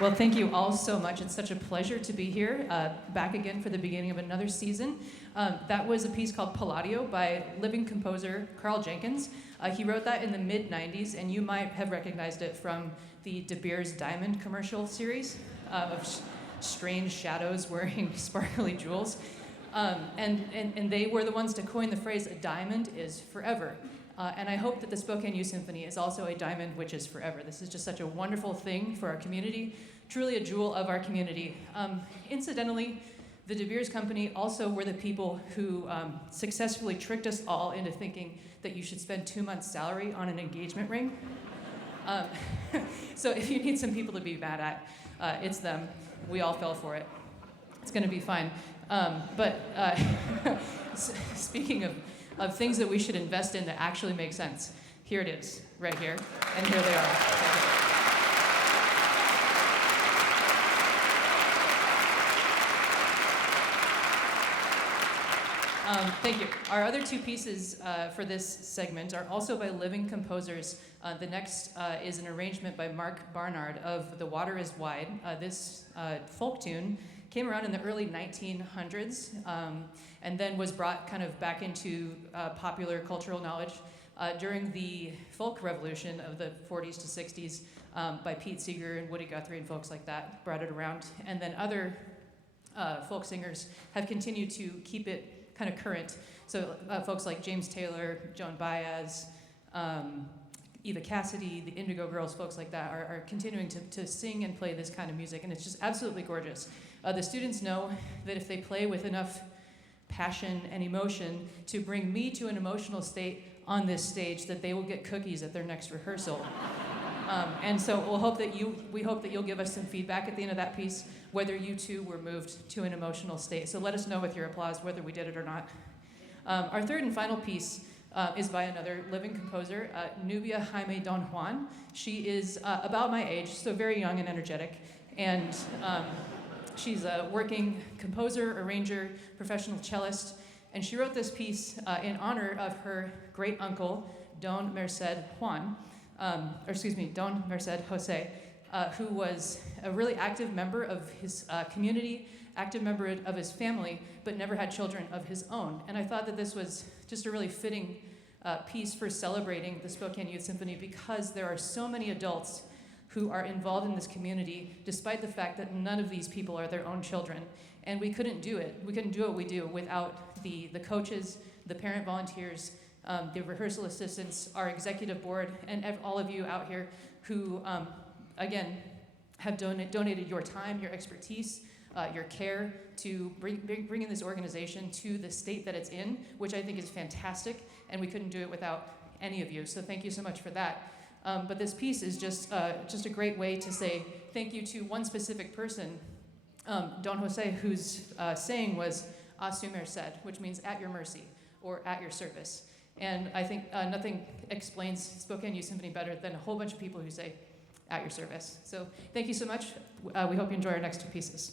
Well, thank you all so much. It's such a pleasure to be here, back again for the beginning of another season. That was a piece called Palladio by living composer Karl Jenkins. He wrote that in the mid-90s, and you might have recognized it from the De Beers Diamond commercial series of strange shadows wearing sparkly jewels. And they were the ones to coin the phrase, "a diamond is forever." And I hope that the Spokane Youth Symphony is also a diamond which is forever. This is just such a wonderful thing for our community, truly a jewel of our community. Incidentally, the De Beers Company also were the people who successfully tricked us all into thinking that you should spend 2 months' salary on an engagement ring. So if you need some people to be mad at, it's them. We all fell for it. It's going to be fine. But speaking of things that we should invest in that actually make sense, here it is, right here, and here they are. Thank you. Our other two pieces for this segment are also by living composers. The next is an arrangement by Barnard of The Water is Wide. This folk tune came around in the early 1900s and then was brought kind of back into popular cultural knowledge during the folk revolution of the 40s to 60s by Pete Seeger and Woody Guthrie and folks like that brought it around. And then other folk singers have continued to keep it kind of current. So folks like James Taylor, Joan Baez, Eva Cassidy, the Indigo Girls, folks like that are continuing to sing and play this kind of music, and it's just absolutely gorgeous. The students know that if they play with enough passion and emotion to bring me to an emotional state on this stage, that they will get cookies at their next rehearsal. And so we hope that you'll give us some feedback at the end of that piece, whether you too were moved to an emotional state. So let us know with your applause whether we did it or not. Our third and final piece is by another living composer, Nubia Jaime Donjuan. She is about my age, so very young and energetic. And she's a working composer, arranger, professional cellist. And she wrote this piece in honor of her great uncle, Don Merced José, who was a really active member of his community, active member of his family, but never had children of his own. And I thought that this was just a really fitting piece for celebrating the Spokane Youth Symphony, because there are so many adults who are involved in this community, despite the fact that none of these people are their own children. And we couldn't do it. We couldn't do what we do without the coaches, the parent volunteers, the rehearsal assistants, our executive board, and all of you out here who, again, have donated your time, your expertise, your care to bringing this organization to the state that it's in, which I think is fantastic, and we couldn't do it without any of you. So thank you so much for that. But this piece is just a great way to say thank you to one specific person, Don José, whose saying was "a su merced," which means at your mercy or at your service. And I think nothing explains Spokane Youth Symphony better than a whole bunch of people who say at your service. So thank you so much. We hope you enjoy our next two pieces.